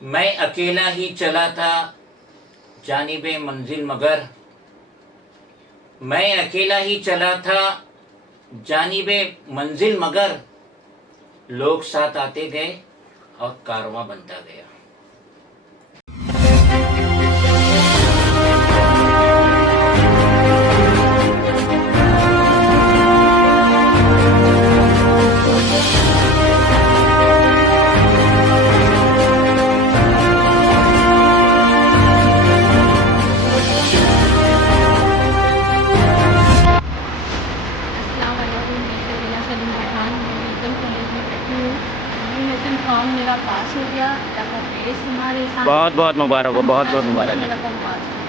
मैं अकेला ही चला था जानिबे मंजिल मगर, मैं अकेला ही चला था जानिबे मंजिल मगर, लोग साथ आते गए और कारवां बनता गया। फॉर्म मेरा पास हो गया, हमारे साथ बहुत बहुत मुबारक हो, बहुत बहुत मुबारक मेरा है। फॉर्म पास हो गया।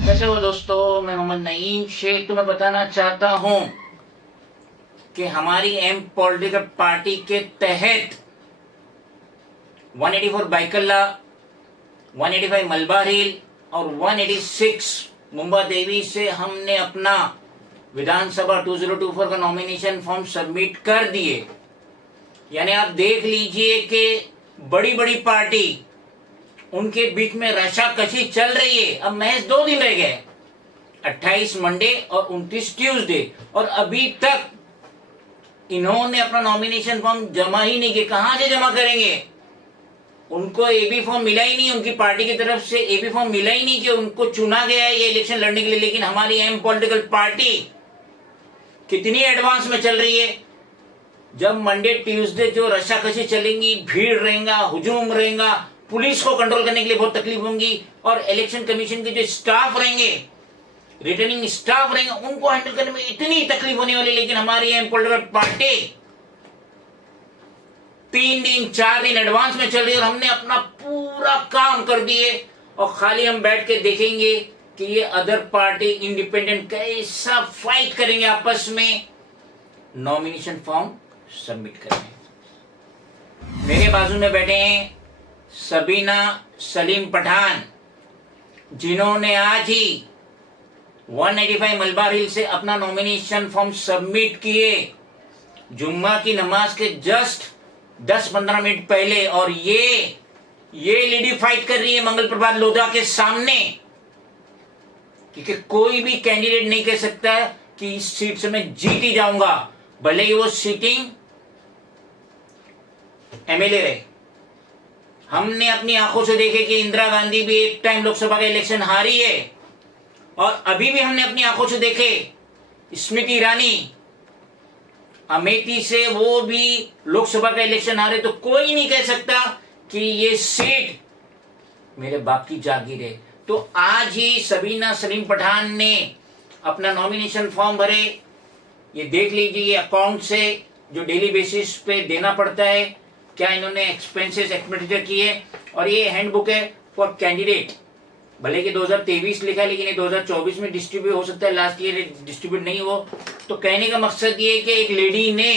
कैसे हो दोस्तों, मैं मोहम्मद नईम शेख तुम्हें बताना चाहता हूं कि हमारी एम पॉलिटिकल पार्टी के तहत 184 बाइकल्ला, 185 मलबार हिल और 186 मुंबा देवी से हमने अपना विधानसभा 2024 का नॉमिनेशन फॉर्म सबमिट कर दिए। यानी आप देख लीजिए कि बड़ी बड़ी पार्टी, उनके बीच में रशाकशी चल रही है। अब महज 2 दिन रह गए, 28 मंडे और 29 ट्यूसडे, और अभी तक इन्होंने अपना नॉमिनेशन फॉर्म जमा ही नहीं किया। कहां से जमा करेंगे? उनको एबी फॉर्म मिला ही नहीं, उनकी पार्टी की तरफ से एबी फॉर्म मिला ही नहीं कि उनको चुना गया है ये इलेक्शन लड़ने के लिए। लेकिन हमारी एम पॉलिटिकल पार्टी कितनी एडवांस में चल रही है। जब मंडे ट्यूसडे जो रशाकशी चलेंगी, भीड़ रहेगा, हुजूम रहेगा, पुलिस को कंट्रोल करने के लिए बहुत तकलीफ होंगी, और इलेक्शन कमीशन के जो स्टाफ रहेंगे, रिटर्निंग स्टाफ रहेंगे, उनको हैंडल करने में इतनी तकलीफ होने वाली। लेकिन हमारी एम पॉलिटिकल पार्टी 3 दिन 4 दिन एडवांस में चल रही है और हमने अपना पूरा काम कर दिए। और खाली हम बैठ के देखेंगे कि ये अदर पार्टी इंडिपेंडेंट कैसा फाइट करेंगे आपस में नॉमिनेशन फॉर्म सबमिट करने। मेरे बाजू में बैठे हैं सबीना सलीम पठान, जिन्होंने आज ही 185 मलबार हिल से अपना नॉमिनेशन फॉर्म सबमिट किए जुम्मा की नमाज के जस्ट 10-15 मिनट पहले। और ये लेडी फाइट कर रही है मंगल प्रभात लोधा के सामने, क्योंकि कोई भी कैंडिडेट नहीं कह सकता कि इस सीट से मैं जीत ही जाऊंगा, भले ही वो सीटिंग एमएलए रहे। हमने अपनी आंखों से देखे कि इंदिरा गांधी भी एक टाइम लोकसभा का इलेक्शन हारी है, और अभी भी हमने अपनी आंखों से देखे स्मृति ईरानी अमेठी से वो भी लोकसभा का इलेक्शन हारे। तो कोई नहीं कह सकता कि ये सीट मेरे बाप की जागीर है। तो आज ही सबीना सलीम पठान ने अपना नॉमिनेशन फॉर्म भरे। ये देख लीजिए, ये अकाउंट से जो डेली बेसिस पे देना पड़ता है, क्या इन्होंने एक्सपेंसेस एक्सपेंडिचर किए। और ये हैंडबुक है फॉर कैंडिडेट, भले कि 2023 लिखा है लेकिन ये 2024 में डिस्ट्रीब्यूट हो सकता है, लास्ट ईयर डिस्ट्रीब्यूट नहीं हो। तो कहने का मकसद ये है कि एक लेडी ने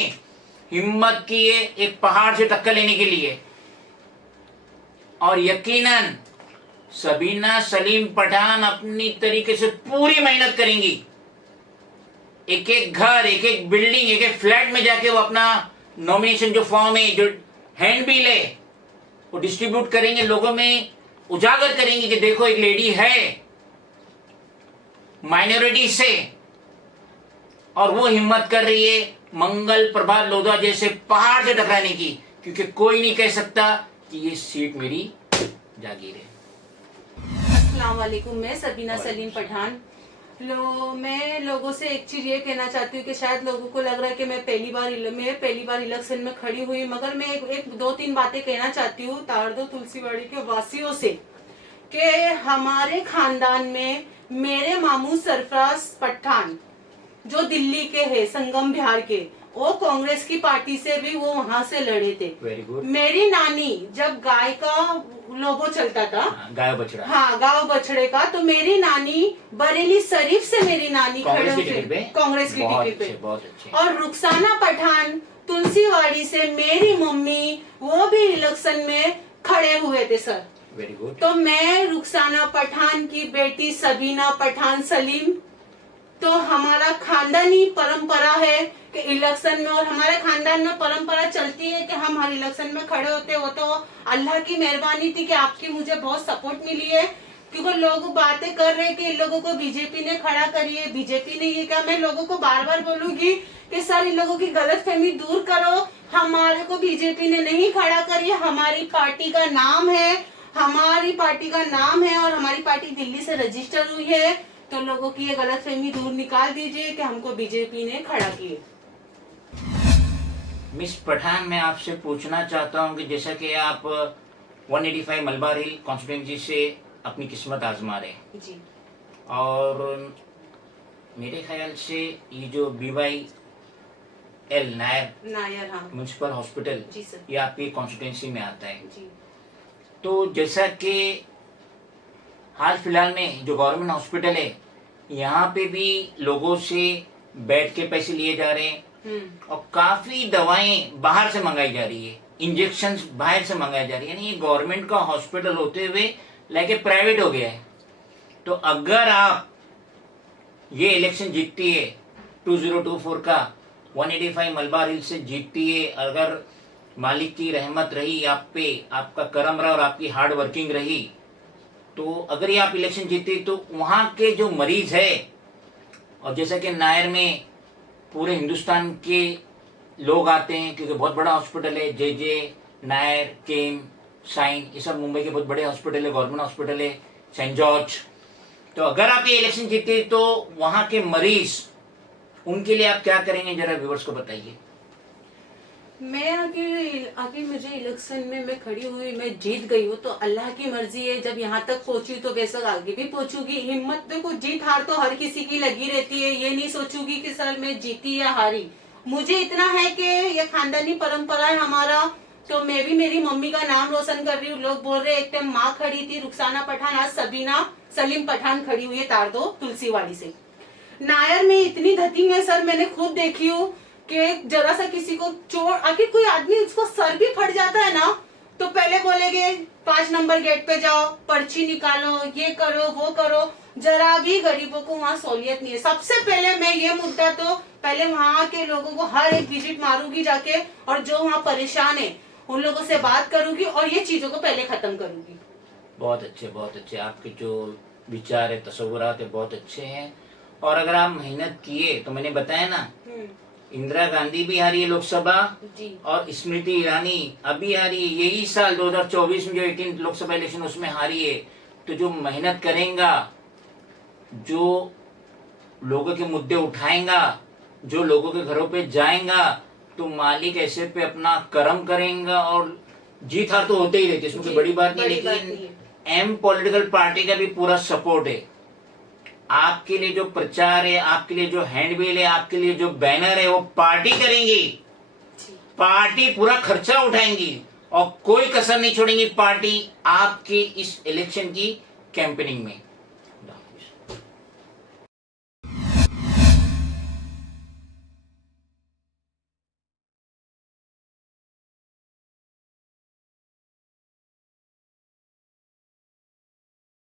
हिम्मत की है एक पहाड़ से टक्कर लेने के लिए, और यकीनन सबीना सलीम पठान अपनी तरीके से पूरी मेहनत करेंगी। एक एक घर, एक एक बिल्डिंग, एक एक फ्लैट में जाके वो अपना नॉमिनेशन जो फॉर्म है, जो हैंड बिल है, वो डिस्ट्रीब्यूट करेंगे, लोगों में उजागर करेंगे कि देखो एक लेडी है माइनॉरिटी से, और वो हिम्मत कर रही है मंगल प्रभात लोधा जैसे पहाड़ से टकराने की, क्योंकि कोई नहीं कह सकता कि ये सीट मेरी जागीर है। अस्सलाम वालेकुम, मैं सबीना सलीम पठान। मैं लोगों से एक चीज ये कहना चाहती हूँ कि शायद लोगों को लग रहा है कि मैं पहली बार इलेक्शन में खड़ी हुई, मगर मैं एक 2-3 बातें कहना चाहती हूँ तारदो तुलसीवाड़ी के वासियों से कि हमारे खानदान में मेरे मामू सरफराज पठान जो दिल्ली के हैं, संगम बिहार के, वो कांग्रेस की पार्टी से भी वो वहाँ से लड़े थे। Very good. मेरी नानी जब गाय का लोगो चलता था, गाय बछड़ा, हाँ गाँव बछड़े का, तो मेरी नानी बरेली शरीफ से मेरी नानी खड़े कांग्रेस की हुए टिकट पे, कांग्रेस की बहुत टिकट पे। अच्छे, बहुत अच्छे। और रुखसाना पठान तुलसीवाड़ी से मेरी मम्मी वो भी इलेक्शन में खड़े हुए थे सर। Very good. तो मैं रुखसाना पठान की बेटी सबीना पठान सलीम, तो हमारा खानदानी परंपरा है कि इलेक्शन में, और हमारे खानदान में परंपरा चलती है कि हम हर इलेक्शन में खड़े होते हो। तो अल्लाह की मेहरबानी थी कि आपकी मुझे बहुत सपोर्ट मिली है, क्योंकि लोग बातें कर रहे हैं कि इन लोगों को बीजेपी ने खड़ा करिए, बीजेपी ने ये क्या। मैं लोगों को बार बार बोलूंगी कि सर इन लोगों की गलतफहमी दूर करो, हमारे को बीजेपी ने नहीं खड़ा करिए, हमारी पार्टी का नाम है, हमारी पार्टी का नाम है और हमारी पार्टी दिल्ली से रजिस्टर हुई है। तो लोगों की ये गलतफहमी दूर निकाल दीजिए कि हमको बीजेपी ने खड़ा किए। मिस पठान, मैं आपसे पूछना चाहता हूं कि जैसा कि आप 185 मलबार हिल कॉन्स्टिट्यूंसी से अपनी किस्मत आजमा रहे हैं, जी और मेरे ख्याल से ये जो BYL नायर, हाँ म्यूनसिपल हॉस्पिटल, जी सर, ये आपकी कॉन्स्टिट्यूंसी में आता है। जी तो जैसा कि हाल फिलहाल में जो गवर्नमेंट हॉस्पिटल है, यहाँ पे भी लोगों से बेड के पैसे लिए जा रहे हैं और काफी दवाएं बाहर से मंगाई जा रही है, इंजेक्शंस बाहर से मंगाई जा रही है। यानी ये गवर्नमेंट का हॉस्पिटल होते हुए लाइक प्राइवेट हो गया है। तो अगर आप ये इलेक्शन जीतती है 2024 का, 185 मलबार हिल से जीतती है, अगर मालिक की रहमत रही आप पे, आपका करम रहा और आपकी हार्ड वर्किंग रही, तो अगर ये आप इलेक्शन जीते तो वहाँ के जो मरीज है, और जैसा कि नायर में पूरे हिंदुस्तान के लोग आते हैं क्योंकि बहुत बड़ा हॉस्पिटल है, जे नायर, केम, साइन, ये सब मुंबई के बहुत बड़े हॉस्पिटल है, गवर्नमेंट हॉस्पिटल है, सेंट जॉर्ज। तो अगर आप ये इलेक्शन जीते तो वहाँ के मरीज, उनके लिए आप क्या करेंगे, जरा व्यूअर्स को बताइए। मैं आगे मुझे इलेक्शन में मैं खड़ी हुई, मैं जीत गई हूँ तो अल्लाह की मर्जी है। जब यहाँ तक पहुंची तो बेशक आगे भी पहुंचूगी। हिम्मत, देखो जीत हार तो हर किसी की लगी रहती है, ये नहीं सोचूंगी कि सर मैं जीती या हारी। मुझे इतना है कि ये खानदानी परंपरा है हमारा, तो मैं भी मेरी मम्मी का नाम रोशन कर रही हूँ। लोग बोल रहे एक टाइम माँ खड़ी थी रुखसाना पठान, आज सबीना सलीम पठान खड़ी हुई है तारदो तुलसीवाड़ी से। नायर में इतनी धतिंग है सर, मैंने खुद देखी हूँ कि जरा सा किसी को चोट, आखिर कोई आदमी उसको सर भी फट जाता है ना, तो पहले बोलेंगे 5 नंबर गेट पे जाओ, पर्ची निकालो, ये करो वो करो। जरा भी गरीबों को वहाँ सहूलियत नहीं है। सबसे पहले मैं ये मुद्दा तो पहले वहाँ के लोगों को हर एक विजिट मारूंगी जाके, और जो वहाँ परेशान है उन लोगों से बात करूंगी और ये चीजों को पहले खत्म करूंगी। बहुत अच्छे, बहुत अच्छे। आपके जो विचार है, तस्वुरात है, बहुत अच्छे हैं। और अगर आप मेहनत किए तो मैंने बताया ना, इंदिरा गांधी भी हारी है लोकसभा जी, और स्मृति ईरानी अभी हारी है। यही साल 2024 में जो 18 लोकसभा इलेक्शन उसमें हारी है। तो जो मेहनत करेगा, जो लोगों के मुद्दे उठाएगा, जो लोगों के घरों पे जाएगा, तो मालिक ऐसे पे अपना कर्म करेगा। और जीत हार तो होते ही रहते, इसमें कोई बड़ी बात नहीं। लेकिन एम पॉलिटिकल पार्टी का भी पूरा सपोर्ट है आपके लिए। जो प्रचार है, आपके लिए जो हैंडबिल है, आपके लिए जो बैनर है, वो पार्टी करेंगी, पार्टी पूरा खर्चा उठाएंगी और कोई कसर नहीं छोड़ेंगी पार्टी आपकी इस इलेक्शन की कैंपेनिंग में।